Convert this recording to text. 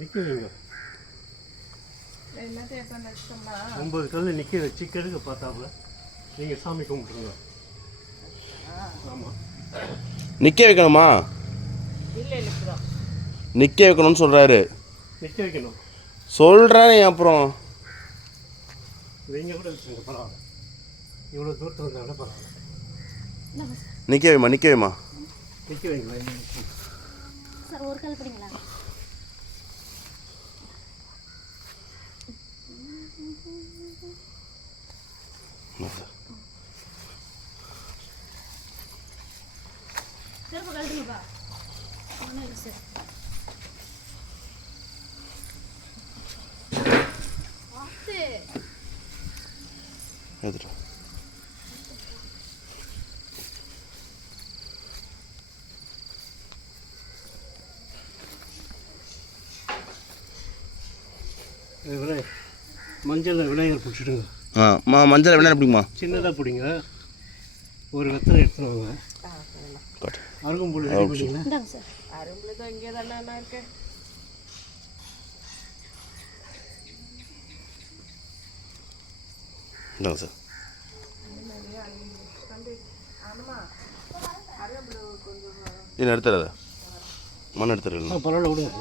நிற்க வைங்க. 9 கல் நிற்க வச்சு கெடுக்க பார்த்தாப்புல நீங்கள் சாமி கும்பிட்டுருங்க. ஆமாம், நிற்க வைக்கணுமா? நிற்க வைக்கணும்னு சொல்கிறாரு. நிற்க வைக்கணும் சொல்கிறேன். அப்புறம் வைங்க கூட வச்சுருங்க, பரவாயில்ல. இவ்வளோ தூரத்தில் இருந்தாலும் பரவாயில்ல. நிற்க வைமா, நிற்க வைமா. நிற்க வைங்களா சார்? ஒரு கல் பிடிங்களா? திரும்ப கழுதுங்கப்பா. ஒன்றும் இல்லை சார். எடுத்துட்டு மஞ்சள் விநாயகர் பிடிச்சிடுங்க. மஞ்சள் விநாயகர் பிடிக்குமா? சின்னதாக பிடிங்க. ஒரு வெத்தலை எடுத்துன்னு வாங்க. அருகம்புல் ரெடி பண்ணிங்களா? இந்தாங்க சார். அரும்புல தான் இங்கே தானே நான் இருக்கேன். இந்தாங்க சார். என்ன எடுத்துறதா? மண் எடுத்துருக்கீங்களா? பரவாயில்ல விடுங்க.